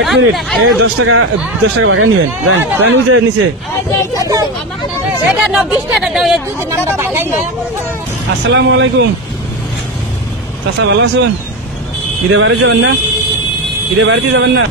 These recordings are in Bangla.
এক মিনিট, এই 10 টাকা ভাগাই নিবেন। যান ওই যে নিচে। আসসালামু আলাইকুম চাচা, ভালো আছেন? ঈদে বাড়ি যাবেন না? ঈদে বাড়িতে যাবেন না?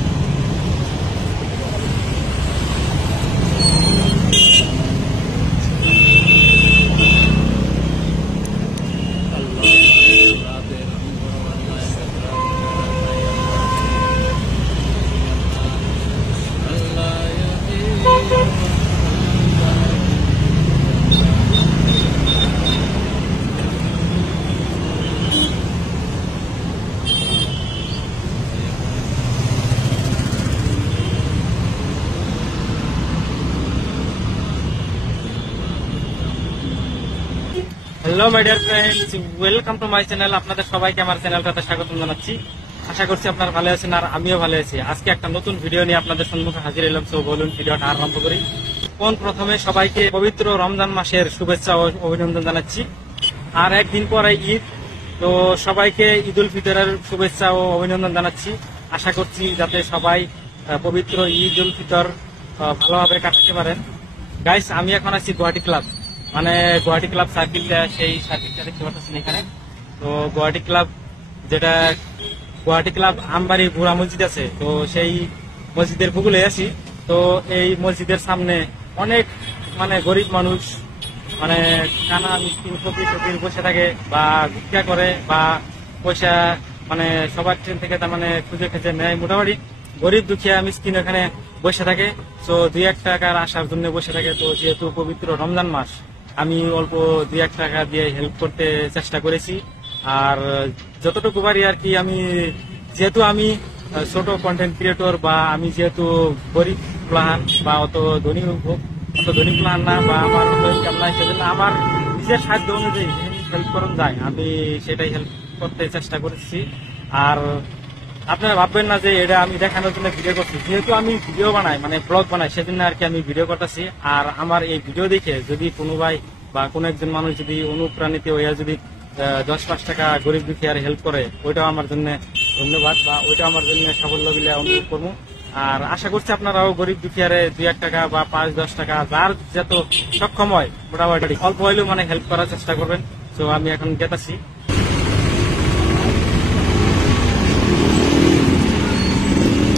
Hello my dear friends, welcome to my channel. আপনাদের সবাইকে আমার চ্যানেলটাতে স্বাগত জানাচ্ছি। আশা করছি আপনারা ভালো আছেন আর আমিও ভালো আছি। আজকে একটা নতুন ভিডিও নিয়ে আপনাদের সম্মুখে হাজির হলাম। সো বলুন ভিডিওটা আরম্ভ করি। প্রথমে সবাইকে পবিত্র রমজান মাসের শুভেচ্ছা ও অভিনন্দন জানাচ্ছি। আর একদিন পরে ঈদ, তো সবাইকে ঈদ উল ফিতরের শুভেচ্ছা ও অভিনন্দন জানাচ্ছি। আশা করছি যাতে সবাই পবিত্র ঈদ উল ফিতর ভালোভাবে কাটাতে পারেন। গাইস, আমি এখন আছি গুয়াহাটি ক্লাব, মানে গুয়াহাটি ক্লাব সার্কিলটা, সেই সার্কিলটা দেখতে পাচ্ছেন এখানে। তো গুয়াহাটি ক্লাব, যেটা গুয়াহাটি ক্লাব আমবাড়ি বুড়া মসজিদ আছে, তো সেই মসজিদের ভূগোলে আছি। তো এই মসজিদের সামনে অনেক মানে গরিব মানুষ, মানে কানা মিষ্টি ফকির বসে থাকে বা ভিক্ষা করে বা পয়সা মানে সবার ট্রেন থেকে তার মানে খুঁজে খেতে নেয়। মোটামুটি গরিব দুঃখিয়া মিসকিন এখানে বসে থাকে। তো 2-1 টাকার আসার জন্য বসে থাকে। তো যেহেতু পবিত্র রমজান মাস, আমি অল্প 2-1 টাকা দিয়ে হেল্প করতে চেষ্টা করেছি। আর যতটুকু পারি আর কি, আমি যেহেতু আমি ছোট কন্টেন্ট ক্রিয়েটর, বা আমি যেহেতু গরিব প্লান বা অত ধনী প্লান না, বা আমার ইনকাম নাই, সেজন্য আমার নিজের সাধ্য অনুযায়ী হেল্প করুন যায়, আমি সেটাই হেল্প করতে চেষ্টা করেছি। আর আপনারা ভাববেন না যে এটা আমি দেখানোর জন্য ভিডিও করছি। যেহেতু আমি ভিডিও বানাই, মানে ব্লগ বানাই, সেজন্য আর কি আমি ভিডিও করতেছি। আর আমার এই ভিডিও দেখে যদি কোনো ভাই বা কোনো একজন মানুষ যদি অনুপ্রাণিত হইয়া যদি 10-5 টাকা গরিব দুঃখীর হেল্প করে, ওইটাও আমার জন্য ধন্যবাদ, বা ওইটা আমার জন্য সাফল্য বলে অনুভব করবো। আর আশা করছি আপনারাও গরিব দুঃখীরে 2-1 টাকা বা 5-10 টাকা, যার যত সক্ষম হয় মোটামুটি অল্প হইলেও মানে হেল্প করার চেষ্টা করবেন। তো আমি এখন গেতাছি।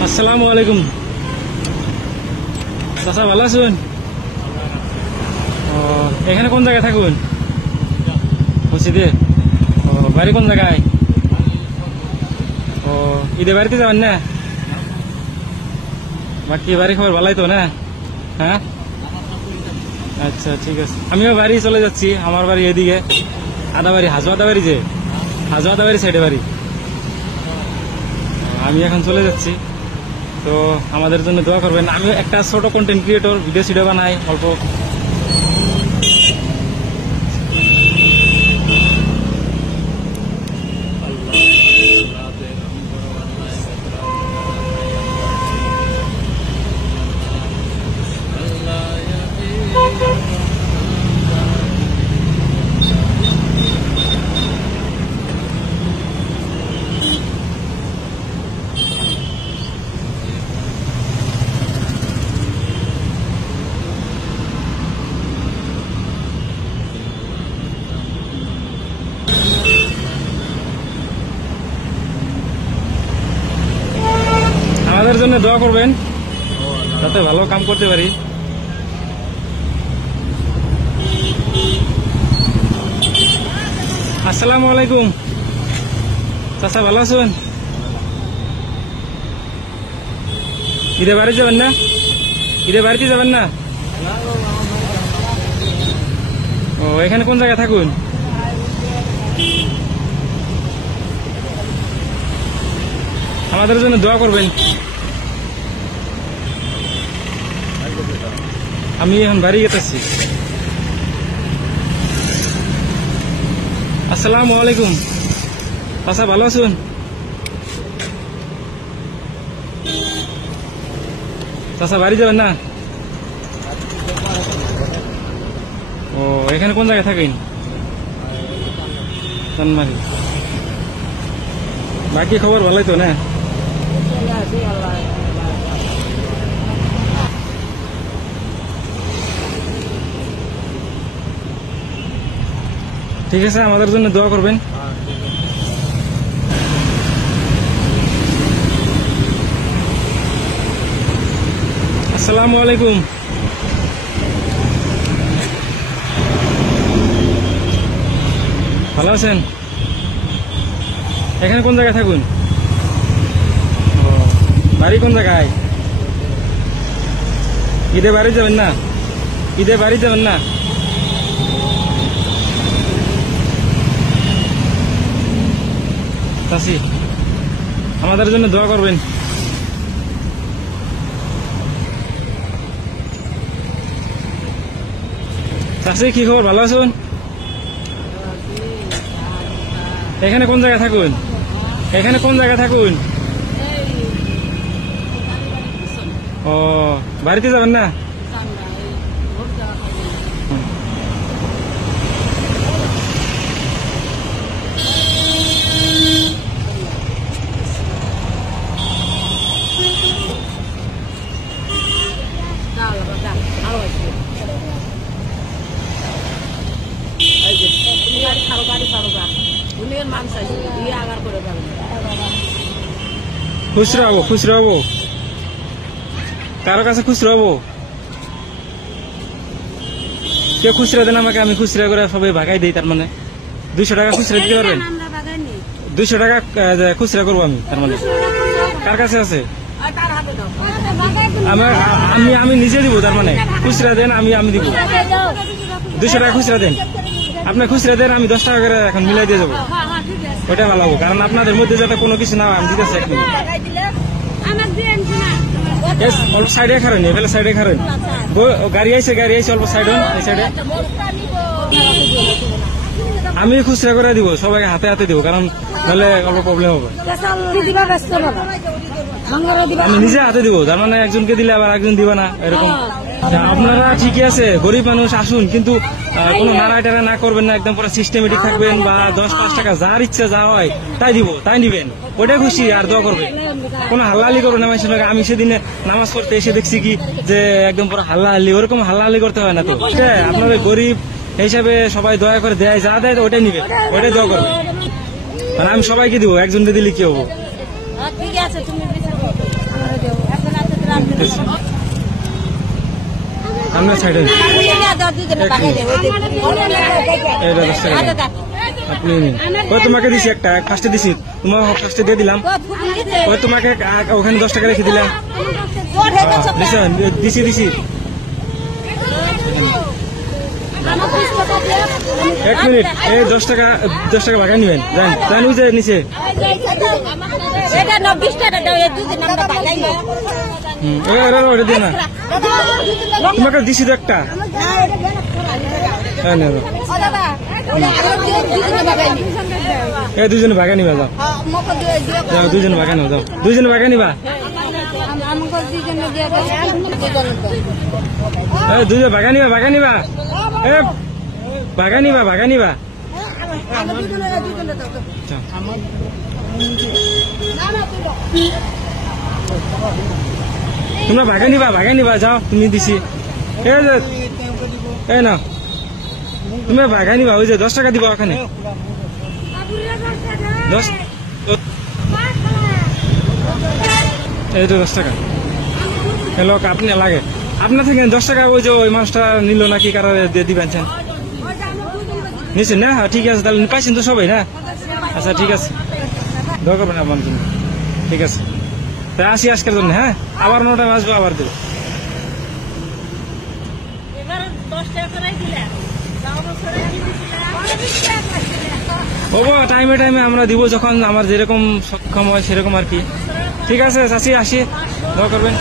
আসসালামু আলাইকুম চাচা, ভালো আছেন? এখানে কোন জায়গায় থাকুন? মসজিদে? বাড়ি কোন জায়গায়? ঈদে বাড়িতে যাবেন না? বাকি বাড়ি খবর ভালোই তো না? হ্যাঁ, আচ্ছা ঠিক আছে। আমিও বাড়ি চলে যাচ্ছি। আমার বাড়ি এদিকে আদাবাড়ি, হাজু আদাবাড়ি, যে হাজু আদাবাড়ি সাইডে বাড়ি। আমি এখন চলে যাচ্ছি। তো আমাদের জন্য দোয়া করবেন। আমি একটা ছোট কন্টেন্ট ক্রিয়েটর, ভিডিও বানাই অল্প। আমাদের জন্য দোয়া করবেন যাতে ভালো কাম করতে পারি। আসসালামু আলাইকুম চাচা, ভালো আছেন? ঈদে বাড়ি যাবেন না? ঈদে বাড়িতে যাবেন না? এখানে কোন জায়গায় থাকুন? আমাদের জন্য দোয়া করবেন। আমি এখন বাড়ি গেতেছি। আসসালামু আলাইকুম চাচা, ভালো আছেন? চাচা বাড়ি যাবেন না? এখানে কোন জায়গায় থাকেন? চানমারি। বাকি খবর ভালোই তো না? ঠিক আছে, আমাদের জন্য দোয়া করবেন। আসসালামু আলাইকুম। ভালো আছেন? এখানে কোন জায়গায় থাকুন? বাড়ি কোন জায়গায়? ঈদে বাড়ি যাবেন না? ঈদে বাড়ি যাবেন না? চাচি, আমাদের জন্য দোয়া করবেন। চাচি, কি খবর? ভালো আছেন? এখানে কোন জায়গায় থাকুন? এখানে কোন জায়গায় থাকুন? ও, বাড়িতে যাবেন না? খুচরা হবো, খুচরা হবো, কারো কাছে খুচরা হবো? কেউ খুচরা দেন আমাকে, আমি খুচরা করে সবাই ভাগাই দিই। তার মানে 200 টাকা খুচরা দিতে পারবেন? 200 টাকা খুচরা করবো আমি। তার মানে কার কাছে আছে? আমি নিজে দিব। তার মানে খুচরা দেন, আমি দিব। 200 টাকা খুচরা দেন। আপনার খুচরা দেন, আমি 10 টাকা করে এখন মিলাই দিয়ে যাবো। ওইটা ভালো হবো, কারণ আপনাদের মধ্যে যাতে কোনো কিছু না, আমি দিতেছি এক মিনিট। অল্প সাইডে খারেন, এফেলে সাইডে খারেন। গাড়ি আইছে, অল্প সাইড হন, এই সাইডে। আমি খুচরা করে দিব, সবাইকে হাতে হাতে দিব, কারণ নাহলে অল্প প্রবলেম হবে। আমি নিজে হাতে দিব, তার মানে একজনকে দিলে আবার একজন দিবা না, এরকম। আপনারা ঠিকই আছে, গরিব মানুষ, আসুন, কিন্তু কোনো নাড়াই টাড়া না করবেন না, একদম পুরো সিস্টেমেটিক থাকবেন। বা 10-5 টাকা যার ইচ্ছা যা হয় তাই দিব, তাই নিবেন, ওইটাই খুশি। আর দোয়া করবেন, কোনো হাল্লাহালি করবেন না মানুষের সঙ্গে। আমি সেদিনে নামাজ পড়তে এসে দেখছি কি যে একদম পুরো হাল্লাহালি, ওরকম হাল্লাহালি করতে হয় না। তো আপনাদের গরিব হিসাবে সবাই দয়া করে দেয়, যা দেয় ওইটাই নিবে, ওইটাই দোয়া করবে। মানে আমি সবাইকে দিব, একজনকে দিলে কি হবো? আমরা সাইডে আপনি ওই তোমাকে দিছি একটা, ফার্স্টে দিছি, তোমার ফার্স্টে দিয়ে দিলাম। ওই তোমাকে ওখানে 10 টাকা রেখে দিলাম। দিছি। এক মিনিট, এই 10 টাকা ভাগাই নিবেন। জান ওই যে নিচে দিয়ে না, তোমাকে দিছি তো একটা। দুজনে ভাগা নিবা, যাও দুজনে ভাগা নিবা, যাও দুজনে ভাগা নিবা, দুজন ভাগা নিবা, ভাগা নিবা, ভাগা নিবা। তোমরা ভাগা নিবা, যাও। তুমি দিছি, এই না, তুমি ভাগা নিবা। ওই যে 10 টাকা দিবা ওখানে, 10, এই তো 10 টাকা। হ্যালো, আপনি লাগে আপনার থেকে 10 টাকা ওই যে ওই মাছটা নিল নাকি, কারা দিয়ে দিবেন? নিচ্ছেন না? ঠিক আছে, তাহলে পাইছেন তো সবাই না? আচ্ছা ঠিক আছে, দোয়া করবেন আমার জন্য। ঠিক আছে, তাই আসি আজকের জন্য। হ্যাঁ, আবার 9টায় আসবো, আবার দেবো। টাইমে আমরা দিব, যখন আমার যেরকম সক্ষম হয় সেরকম আর কি। ঠিক আছে চাচি, আসি, দোয়া করবেন।